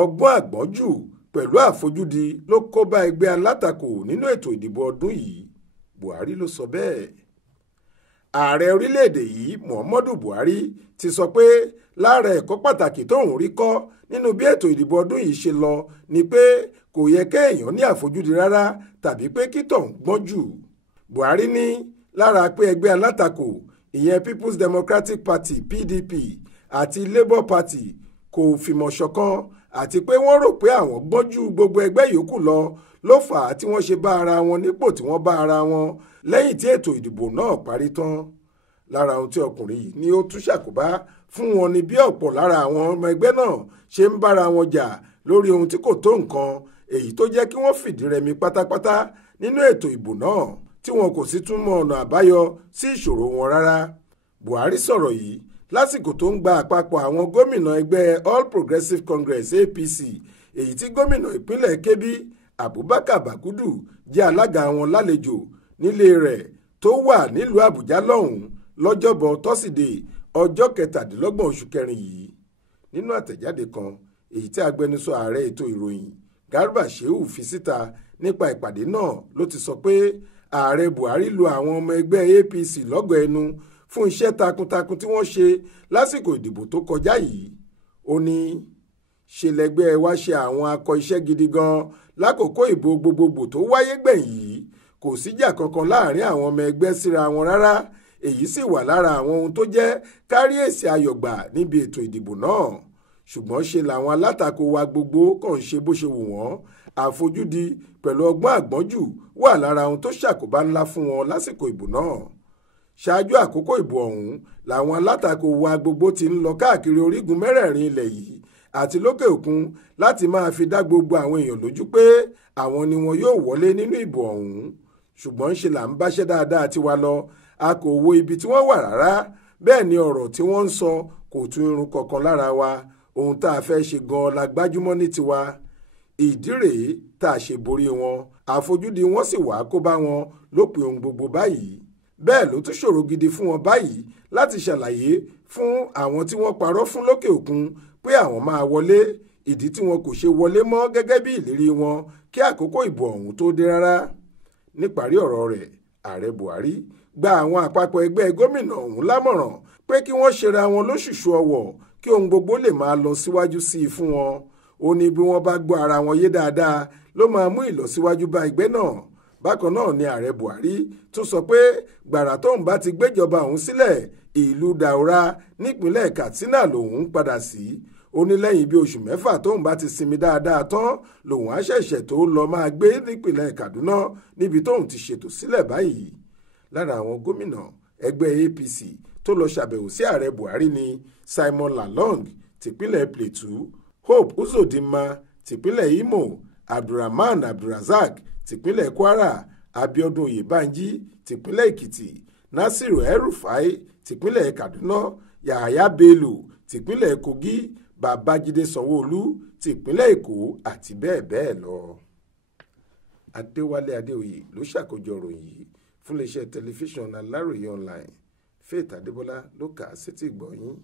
Ọgbọn-Agbọn-Ju pẹ̀lú àfojúdi ló kó bá ẹgbẹ́ Alatako nínú ètò ìdìbò ọdún yìí. Buhari ló sọ bẹ́ẹ̀. Ààrẹ orílẹ̀-èdè yìí Muhammadu Buhari ti sọ pé lára ẹ̀kọ́ pàtàkì tóun rí kọ́ nínú bí ètò ìdìbò ọdún yìí ṣe lọ ni pé kò yẹ kéèyàn ní àfojúdi rárá tàbí pé kí tọ̀hún gbọ́n jù. Buhari ní lára pé ẹgbẹ́ Alatako ìyẹn People's Democratic Party PDP àti Labour Party kò fìmọ̀ ṣọ̀kan àti pé wọ́n rò pé àwọn gbọ́n ju gbogbo ẹgbẹ́ yòókù ló fà á tí wọ́n ṣe bá ara wọn nípò tí wọ́n bá ara wọn lẹ́yìn tí ètò ìdìbò náà parí tán. Lára ohun tí ọkùnrin yìí ní ó tún ṣàkóbá fún wọn ni bí ọ̀pọ̀ lára àwọn ọmọ ẹgbẹ́ náà ṣe ń bára wọn jà lórí ohun tí kò tó nǹkan, èyí tó jẹ́ kí wọ́n fìdí rẹmi pátápátá nínú ètò ìbò náà tí wọn kò sì tún mọ ọ̀nà àbáyọ sí ìṣòro wọn rárá. Buhari sọ̀rọ̀ yìí lásìkò tó ń gba àpapọ̀ àwọn gómìnà ẹgbẹ́ All Progressives Congress APC, èyí tí gómìnà ìpínlẹ̀ Kebbi Abubakar Bagudu jẹ́ alága wọn lálejò nílé rẹ̀ tó wà nílùú Àbújá lọ́hùn-ún lọ́jọ́bọ̀ tọ́sídẹ̀ẹ́ ọjọ́ 27 oṣù kẹrin yìí. Nínú àtẹ̀jáde kan èyí tí agbẹnusọ ààrẹ ètò ìròyìn Garba Shehu fi síta nípa ìpàdé náà ló ti sọ pé ààrẹ Buhari lu àwọn ọmọ ẹgbẹ́ APC lọ́gọ ẹnu fún iṣẹ́ takuntakun tí wọ́n ṣe lásìkò ìdìbò tó kọjá yìí. Ó ní ṣe lẹ́gbẹ́ wa ṣe àwọn akọ iṣẹ́ gidi gan lákòókò ìbò gbogbogbò tó wáyé gbẹ̀yìn yìí. Kò síjà kankan láàrin àwọn ọmọ ẹgbẹ́ síra wọn rárá. Èyí sì wà lára àwọn ohun tó jẹ́ kárí èsì ayọ̀gbà níbi ètò ìdìbò náà. Ṣùgbọ́n ṣe làwọn alátakò wa gbogbo kàn ń ṣe bó ṣe wù wọ́n. Àfojúdi pẹ̀lú Ọgbọn-Agbọn-Ju wà lára ohun tó ṣàkóbá ńlá fún wọn lásìkò ìbò náà. Ṣáájú àkókò ìbò ọ̀hún làwọn alátakò wa gbogbo ti ń lọ káàkiri orígun mẹ́rẹ̀ẹ̀rin ilẹ̀ yìí àti lókè òkun láti máa fi dá gbogbo àwọn èèyàn lójú pé àwọn ni wọn yóò wọlé nínú ìbò ọ̀hún. Ṣùgbọ́n ṣe là ń báṣẹ́ dáadáa tiwa lọ, a kò wo ibi tí wọ́n wà rárá. Bẹ́ẹ̀ ni ọ̀rọ̀ tí wọ́n ń sọ kò tún irun kankan lára wa. Ohun tá a fẹ́ ṣe gan-an la gbájúmọ́ ní tiwa. Ìdí rèé tá a ṣe borí wọn. Àfojúdi wọn sì wá kó bá wọn lópin ohun gbogbo báyìí. Bẹ́ẹ̀ ló tún ṣòro gidi fún wọn báyìí láti ṣàlàyé fún àwọn tí wọ́n parọ́ fún lókè òkun pé àwọn máa wọlé, ìdí tí wọn kò ṣe wọlé mọ́ gẹ́gẹ́ bí ìlérí wọn kí àkókò ìbò ọ̀hún tó dé rárá. Níparí ọ̀rọ̀ rẹ̀, ààrẹ Buhari gba àwọn àpapọ̀ ẹgbẹ́ gómìnà ọ̀hún lámọ̀ràn pé kí wọ́n ṣera wọn lóṣùṣù ọwọ̀ kí ohun gbogbo lè máa lọ síwájú sí i fún wọn. Ó ní bí wọ́n bá gbọ́ ara wọn yé dáadáa ló máa mú ìlọsíwájú bá ẹgbẹ́ náà. Bákan náà ni ààrẹ Buhari tún sọ pé gbàrà tóun bá ti gbéjọba òun sílẹ̀, ìlú Daura nípínlẹ̀ Katsina lòun ń padà sí. Ó ní lẹ́yìn bí oṣù 6 tóun bá ti sinmi dáadáa tán lòun á ṣẹ̀ṣẹ̀ tó lọ máa gbé nípínlẹ̀ Kaduna níbi tóun ti ṣètò sílẹ̀ báyìí. Lára àwọn gómìnà ẹgbẹ́ APC tó lọ ṣàbẹ̀wò sí ààrẹ Buhari ni Simon Lalong tìpínlẹ̀ Plateau, Hope Uzodinma tìpínlẹ̀ Imo, Abdulrahman Abdulrazak tìpínlẹ̀ Kwara, Abiodun Oyebanji tìpínlẹ̀ Èkìtì, Nasiru El-Rufai tìpínlẹ̀ Kaduna, Yahaya Bello tìpínlẹ̀ Kogi, Babájídé Sanwó-Olú tìpínlẹ̀ Èkó àti bẹ́ẹ̀ bẹ́ẹ̀ lọ. Adéwálé Adéoyè ló ṣàkójọ ìròyìn yìí fún iléeṣẹ́ tẹlifíṣàn Aláròye online. Faith Adébọ́lá ló kà á sétí ìgbọ́ yín.